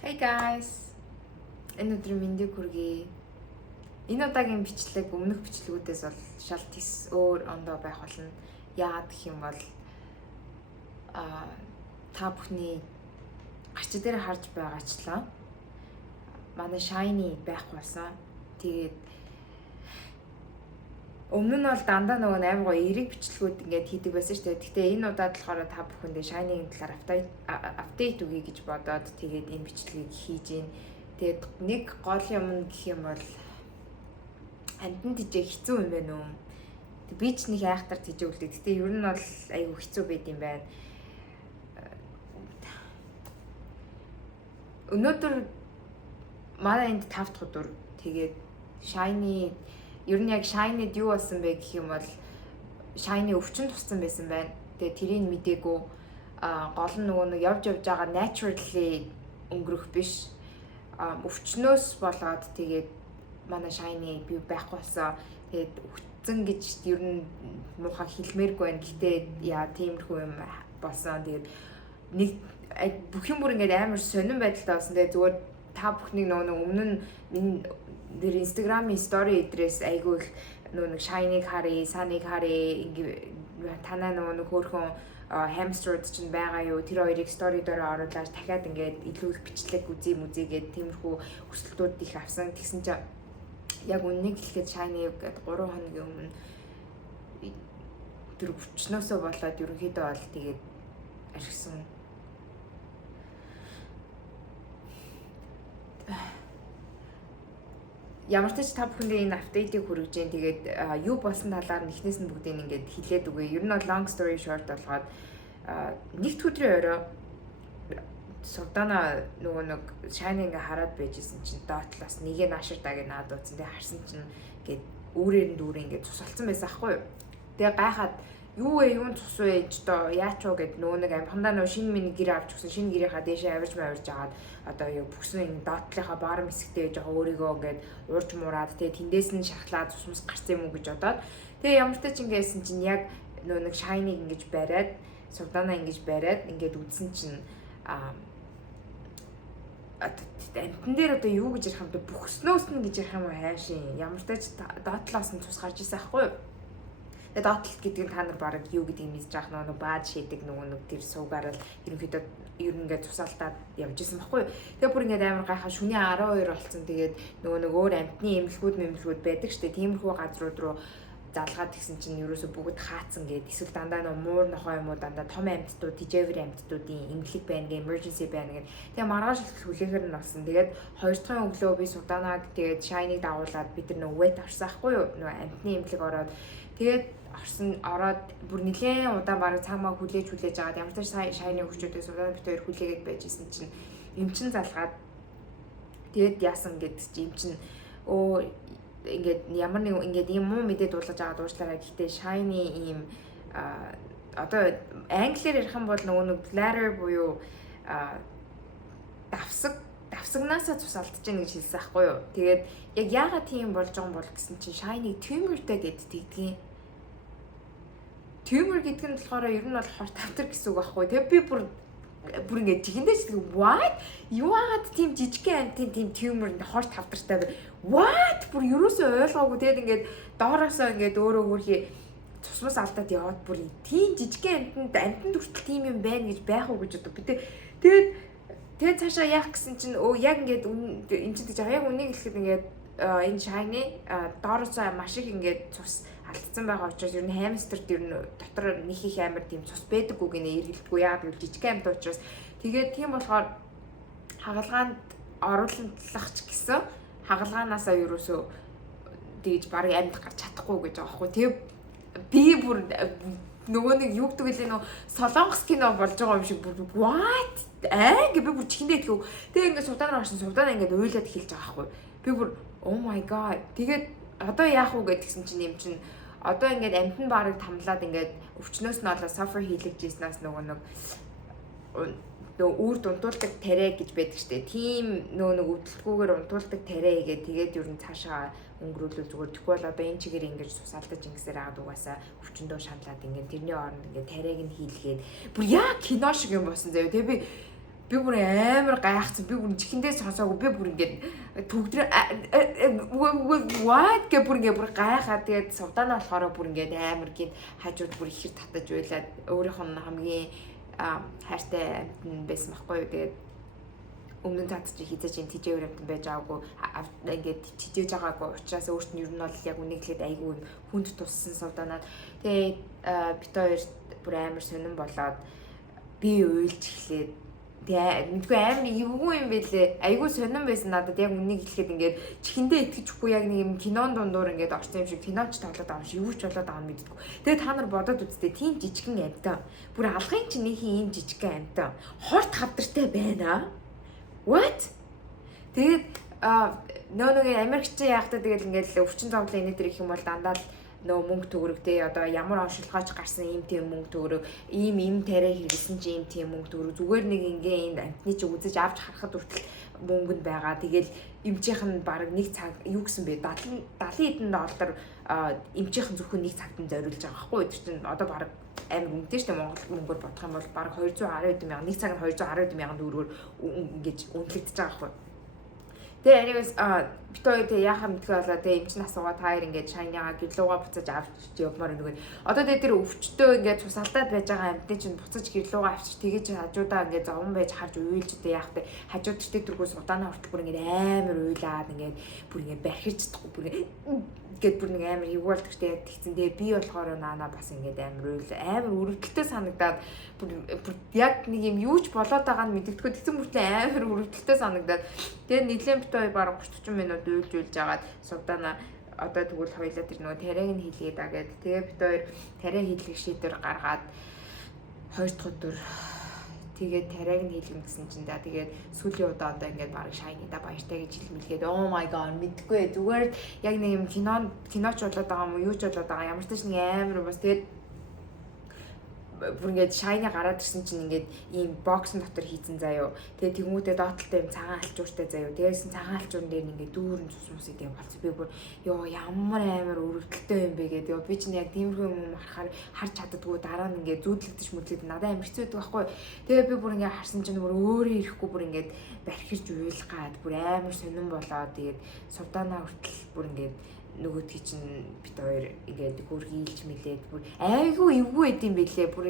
Hey guys. Энэ өдөр мэндийг хүргэе. Энэ удаагийн бичлэг өмнөх бичлэгүүдээс бол шал тис өөр ондоо байх болно. Яагаад гэх юм бол та бүхний гарч дээр харж байгаачлаа. Манай shiny байхгүй болсон. Тэгээд өмнө нь бол дандаа нөгөө амар гоё эерэг бичлэгүүд ингээд хийдэг байсан шүү дээ. Гэхдээ энэ удаад болохоор та бүхэндээ shiny-ийн талаар апдейт өгье гэж бодоод тэгээд энэ бичлэгийг хийж гин. Тэгээд нэг гол юм гэх юм бол амтнд тийжээ хэцүү юм байна уу? Би ч нэг айхтар тийжээ үлдээ. Гэхдээ ер нь бол айгүй хэцүү байд юм байна. Өнөөдөр манай энд 5 дахь өдөр тэгээд shiny ер нь яг shiny-д юу болсон бэ гэх юм бол shiny өвчин туссан байсан байна. Тэгээ тэрийг мдээгүй гол нь нөгөө нэг явж байгаа naturally өнгөрөх биш. Өвчнөөс болоод тэгээд манай shiny би байхгүй болсон. Тэгээд өвцөн гэж ер нь муухай хэлмээргүй байна. Гэтэ яа тиймэрхүү юм болсон. Тэгээд нэг бүх юм бүр ингээд амар сонирн байдалтай болсон. Тэгээд зүгээр та бүхнийг нөгөө өмнө нь дээр Instagram-ийн story эдрээс айгүй их нөгөө shiny-г харъя, sunny-г харъя, ингээ танаа нөгөө хөөрхөн hamster-д чинь байгаа юу? Тэр хоёрыг story дээр оруулаад дахиад ингээд илүү их бичлэг үзье мүзийгээд тиймэрхүү хүсэлтүүд их авсан. Тэгсэн чинь яг үннийг хэлэхэд shiny гэдэг 3 хоногийн өмнө тэр өвчнөөсөө болоод ерөнхийдөө бол тэгээд архисан. Ямар ч та бүхэндээ энэ апдейтыг хүргэж जैन. Тэгээд юу болсон талаар нэхнээс нь бүгдийг ингээд хэлээд үгүй. Ер нь бол long story short болгоод нэгд өдрийн орой Султана нөгөө нэг shiny ингээ хараад байжсэн чинь доотлоос нэгэ нааширтааг наад утсан. Тэгээд харсан чинь ингээд үүрээр нь дүүрээ ингээд цусалсан байсан аахгүй юу. Тэгээд гайхаад юу вэ юун цус вэ ч доо яач вэ гэд нөгөө нэг амхандаа нөгөө шинэ миний гэр авч өгсөн шинэ гэрийнхаа дээшээ авирж аваад одоо юу бүхсэн энэ доотлынхаа баарм хэсэгтээ жоохон өөрийгөө ингээд уурж мураад тэгээ тэндээс нь шахлаад цусмас гарсан юм уу гэж бодоод тэгээ ямар ч ч ингэсэн чинь яг нөгөө нэг shiny ингэж бариад Султана ингэж бариад ингээд үдсэн чинь амтан дээр одоо юу гэж ярих юм бэ бүхснөөс нь гэж ярих юм уу хайшин ямар ч доотлоос нь цус гарч ирсэн аахгүй юу. Тэгээд доотлт гэдэг нь та нар бараг юу гэдгийг мэдж авах нөгөө бааж шийдэг нөгөө тэр суугаар л ерөнхийдөө ер нь ингээд цусаалтаад явж исэн байхгүй юу. Тэгээд бүр ингээд амар гайхаа шөнийн 12 болсон. Тэгээд нөгөө өөр амтны эмнэлгүүд байдаг штэ. Тиймэрхүү газрууд руу залгаад гисэн чинь ерөөсө бүгд хаацсан гээд эсвэл дандаа нөгөө муур нохоо юм уу дандаа том амттууд, тижээвэр амттуудын эмнэлэг байна гэ emergency байна гэд. Тэгээд маргааш хүлээхэр нь болсон. Тэгээд 2 дахь өглөө би Султанаг тэгээд shiny-г дагуулад бид нар нөгөө wet авсан байхгүй юу. Нөгөө амтны эмнэлэг ороод тэгээд ороод бүр нэлээд удаан бараг цагмаа хүлээж аваад ямар ч shiny хүчүүдээс удаа бит хоёр хүлээгээд байжсэн чинь эмчин залгаад тэгээд яасан гэдэг чинь эмчин ингээд ямар нэг ингээд ийм муу мэдээ дуулгаж аваад уучлаарай. Гэхдээ shiny ийм одоо англиар ярих юм бол нөгөө bladder буюу давсагнаасаа цусалтж гэнэ гэж хэлсэн байхгүй юу. Тэгээд яг яагаад тийм болж байгаа юм бол гэсэн чинь shiny tumorтэй гэдэгдгийн. Tumor гэдэг нь болохоор ер нь бол хорт тавтар гэсэн үг байхгүй. Тэгээ би бүр ингээд жигэндээ what? Юу агаад тийм жижигхэн амтын тийм tumor хорт тавтартай вэ? What? Бүр ерөөсөө ойлгоогүй. Тэгээд ингээд доороосоо ингээд өөрөө хөрхий цусмас алдаад яваад бүр тийм жижигхэн амтанд хүртэл тийм юм байна гэж байх уу гэж одоо би тэгээд цаашаа яах гэсэн чинь яг ингээд энэ чинь гэж яг үнийг хэлэхэд ингээд энэ shiny доороосоо маш их ингээд цус алдсан байгаа учраас ер нь hamster ер нь дотор нэг их амар тийм цус байдаггүй гинэ эргэлдэггүй яагаад гэвэл жижигхэн амт учраас тэгээд тийм болохоор хагалгаанд оруулах ч гэсэн хагалгаанаасаа ерөөсөө тэгж барыг амьд гарч чадахгүй гэж байгаа байхгүй. Тэгээ би бүр нөгөө нэг юу гэдэг вэ нөө солонгос кино болж байгаа юм шиг бүр what гэ би бүр чихэндээ тэгв. Тэгээ ингээд Султана орсон Султана ингээд уйлаад хэлж байгаа байхгүй. Би бүр oh my god тэгээд одоо яах вэ гэдгсэн чинь юм чинь одоо ингээд амтан барыг тамлаад ингээд өвчнөөс нь олоо suffer хийлэгжсэнээс нөгөө үр дунтуулдаг тариа гэж байдаг штэ. Тийм нөгөө өвдөлтгүйгээр унтуулдаг тариа игээд тэгээд ер нь цаашаа өнгөрүүлвэл зүгээр тэгвэл одоо энэ чигээр ингэж сусаалтаж ингэсээр агаад угаасаа өвчнөдөө шаналаад ингээд тэрний оронд ингээд тариаг нь хийлгээд бүр яг кино шиг юм болсон заяа. Тэгээ би Би бүр амар гайхсан. Би бүр чихэндээ сонсоогүй. Би бүр ингээд төгдрөө what гэх бүр ингээд бүр гайхаад тэгээд сувдаанаа болохоор бүр ингээд амар гин хажууд бүр ихэр татаж байлаад өөрийнх нь хамгийн хайртай амтан байсан байхгүй юу. Тэгээд өмнө нь татчих хизээч ин тижээвэр амтан байж байгаагүй ингээд чижээж байгаагүй учраас өөрт нь ер нь бол яг үнийг хэлээд айгүй хүнд туссан сувдаанаад тэгээд бит хоёр бүр амар сонирн болоод би уйлж эхлээд мэдгүй амар эвгүй юм бэлээ айгүй сонирн байсан надад яг үнийг хэлэхэд ингээд чихэндээ итгэж үгүй яг нэг юм кинон дундуур ингээд орсон юм шиг киноч тоглоод байгаа юм шиг юу ч болоод байгаа юм мэддэггүй. Тэгээд та нар бодоод үзтээ тийм жижигхэн амтан бүр алгын чинийхээ ийм жижигхэн амтан хорт хавдартай байна. What? Тэгээд нөгөө Америкчийн яахтаа тэгэл ингээд өвчин зовлон энэ төр их юм бол дандаа нөө мөнгө төгрөг те одоо ямар оншилгооч гарсан ийм тийм мөнгө төгрөг ийм тариа хэрэгсэн чи ийм тийм мөнгө төгрөг зүгээр нэг ингээ энэ амтны чи үзэж авч харахад хүртэл мөнгө нь байгаа. Тэгэл эмчийнх нь баг нэг цаг юу гэсэн бэ 70 хэдэн доллар эмчийнх нь зөвхөн нэг цагт нь зориулж байгаа байхгүй. Тэр чинь одоо баг амар үнэтэй шүү дээ. Монгол мөнгөөр бодох юм бол баг 210 мянган нэг цаг нь 210 мянган төгрөгөөр ингэж үнэлэгдэж байгаа байхгүй. Тэгээ anyways бит хоёр тэгээ яхаа мэдгүй болоо тэгээ эмч нь асуугаа та хоёр ингээд шайныгаа гэрлүүгээ буцаж авч явмаар нүгэн. Одоо тэгээ тэр өвчтөө ингээд цусалтаад байж байгаа амтны чинь буцаж гэрлүүгээ авчиж тэгэж хажуудаа ингээд зовон байж харж уйлж одоо яах вэ? Хажууд тэртээ түргүүс удаанаа хүртэл бүр ингээд амар уйлаад ингээд бүр ингээд бархиж чадахгүй бүр ингээд бүр нэг амар эвгүй болдог штэ яг тэгсэн. Тэгээ би болохоор наана бас ингээд амар өрөвдөлтөй санагдаад бүр яг нэг юм юу ч болоод байгаа нь мэддэггүй тэгсэн мөртлөө амар өрөвдөлтөй санагдаад тэгээ нийлэн бит хоёр бараг 30 минут уйлж агаад сувдаана одоо тэгвэл хоёлаа тэр нөгөө тариаг нь хийлгээд агээд тэгээ бит хоёр тариа хийлгэх шийдвэр гаргаад 2 дахь өдөр тэгээд тариаг нь хийлгэн гэсэн чинь за тэгээд сүүлийн удаа одоо ингээд бараг шайнида баяртай гэж хэлмэлгээд oh my god мэдгүй зүгээр яг нэг юм киноч болоод байгаа юм уу юу ч болоод байгаа ямар ч нэг амар бас тэгээд бүр ингээд шайны гараад ирсэн чинь ингээд ийм боксын дотор хийцэн заяо. Тэгээ тэгмүүтээ доотлолтой юм цагаан алчууртай заяо. Тэгээсэн цагаан алчуурн дээр ингээд дүүрэн цус мус идэв болсон. Би бүр ёо ямар амар өрөвдөлтөй юм бэ гэдэг. Би чинь яг тиймэрхүү юм харж чаддаггүй дараа нь ингээд зүүдлэгдэж мүдлээд надад амар хэцүү байдаг байхгүй. Тэгээ би бүр ингээд харсан чинь бүр өөрөө ирэхгүй бүр ингээд бархирж уйлах гад бүр амар сонирн болоод тэгээд сувдаанаа хүртэл бүр ингээд нөгөөдгий чинь бит хоёр ингээд хөргийлж мэлээд бүр айгүй эвгүй байд юм бэлээ бүр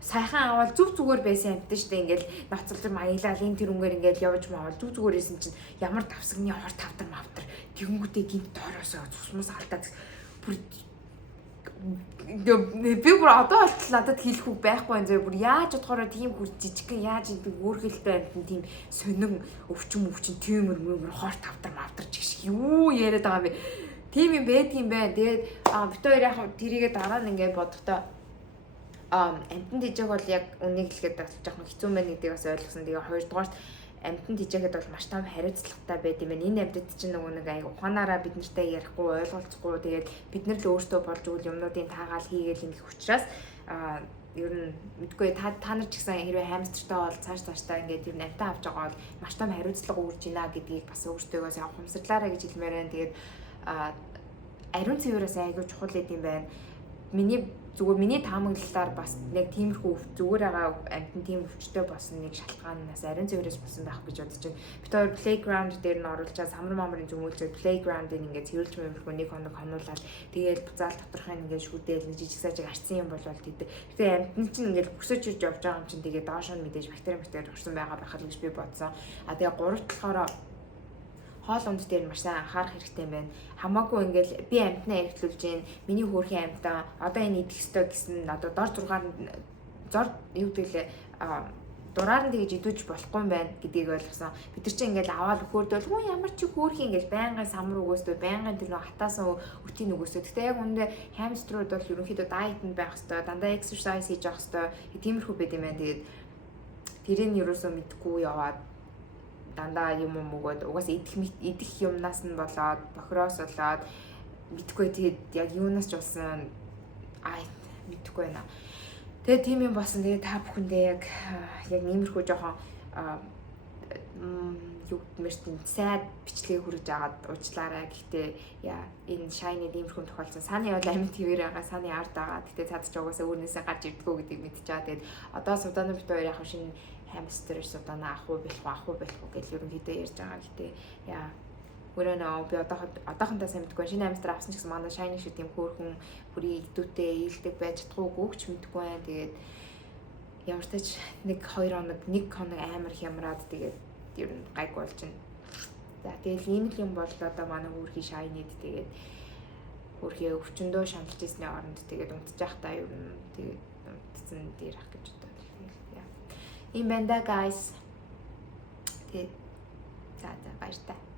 сайхан аваад зүгээр байсан амттай штэ ингээд ноцолж маялал энэ тэр үнгээр ингээд явж маавал зүгээр исэн чинь ямар давсагны хор тавтар мавтар тэгэнгүүтээ гинт доороосоо цусмас алдаад бүр би бүр одоо болтол надад хэлэхгүй байхгүй энэ бүр яаж бодохоор тийм бүр жижигхэн яаж ингэ өөрхөлтэй амтан тийм сонин өвчин тиймэр хор тавтар мавтар чиг юу яриад байгаа юм бэ. Тийм юм байдгийн байна. Тэгээд бит хоёр яг тэрийгээ дараа нь ингээд бодохдоо амтан тижээг бол яг үнийг хэлэхэд жоохон хэцүү байна гэдгийг бас ойлгосон. Тэгээ хоёрдугаарт амтан тижээхэд бол маш том хариуцлагатай байд юм байна. Энэ амтд чинь нөгөө нэг аяг ухаанаараа бид нартай ярихгүй ойлголцохгүй тэгээд бид нар л өөртөө болж өгөл юмнуудын таагаал хийгээл ингэх учраас ер нь мэдгүй та нар ч гэсэн хэрвээ хамстертай бол цаашдаа ингээд тэр амтан авч байгаа бол маш том хариуцлага үүрж байна гэдгийг бас өөртөөс авах ухамсарлаараа гэж хэлмээр байна. Тэгээд ариун цэвэраас айгүй чухал гэдэм байна. Миний таамаглалаар бас нэг тиймэрхүү зүгээр байгаа амтан тийм өвчтөй болсон нэг шалтгаанаас ариун цэвэраас болсон байх гэж бодож байна. Бид хоёр playground дээр нь оруулчаа самар мамрын зөвмүүлчээ playground-ыг ингээд цэвэрлж мэмэрхүү нэг хоног хонуулаад тэгээд буцаал доторхын ингээд шүдээл нэг жижиг сажиг арцсан юм болвол тэгээд амтан чинь ингээд бүсөж ирж явж байгаа юм чинь тэгээд доош нь мэдээж бактери орсон байгаа байх л гэж би бодсон. Тэгээд гуравт болохоор хоол унд дээр маш сайн анхаарах хэрэгтэй юм байна. Хамаагүй ингээл би амтнаа эргэлүүлж гин миний хөөрхийн амтаа одоо энэ идэх ёстой гэсэн одоо дор юу гэдгэлээ дураар нь тэгж идүүж болохгүй юм байна гэдгийг ойлгосон. Бид нар чинь ингээл аваад өгөхөд бол ямар ч хөөрхийн ингээл байнгын самар өгөөстэй байнгын тэр нөө хатаасан өтийн өгөөстэй. Гэтэ яг үүндээ хамструуд бол ерөнхийдөө дайетнд байх хэвээр дандаа exercise хийж явах хэвээр тиймэрхүү байд юм байна. Тэгээд тэрийг нь ерөөсөө мэдгүй яваад дандаа юм өгөөд угаас идэх юмнаас нь болоод бохроос болоод мэдгүй тэгээд яг юунаас ч болсон мэдгүй байна. Тэгээд тийм юм болсон. Тэгээд та бүхэндээ яг нэмэрхүү жоохон юу гэмэрсэн сайд бичлэгийг хүргэж агаад уучлаарай. Гэхдээ энэ shiny нэмэрхүү тохиолдсон. Саны бол амьд твэр байгаа, саны ард байгаа. Гэхдээ цаад ч угаасаа өөрнөөсөө гарч ирдгүү гэдгийг мэдчихээ. Тэгээд одоо суудааны бит хоёр яг шинэ хамстерс удаанаа ах уу болох уу гэж ерөнхийдөө ярьж байгаа. Гэтэ яа өрөөнөө би одоохондоо сайн мэдгүй шинэ хамстер авсан ч гэсэн манай shiny шиг тийм хөөрхөн бүрий идүүтэй ээлдэг байж чадахгүй гүгч мэдгүй байна. Тэгээд ямар ч тач 1 хоног амар хямраад тэгээд ер нь гайг болж байна. За тэгэл ийм л юм бол одоо манай хөөрхий shiny-д тэгээд хөөрхий өвчнөдөө шаналж ирсний оронд тэгээд унтчих та ер нь тэгээд унтсан дээр ах гэж бодлоо. Ийм байна да guys. Тэгээд за баяр та.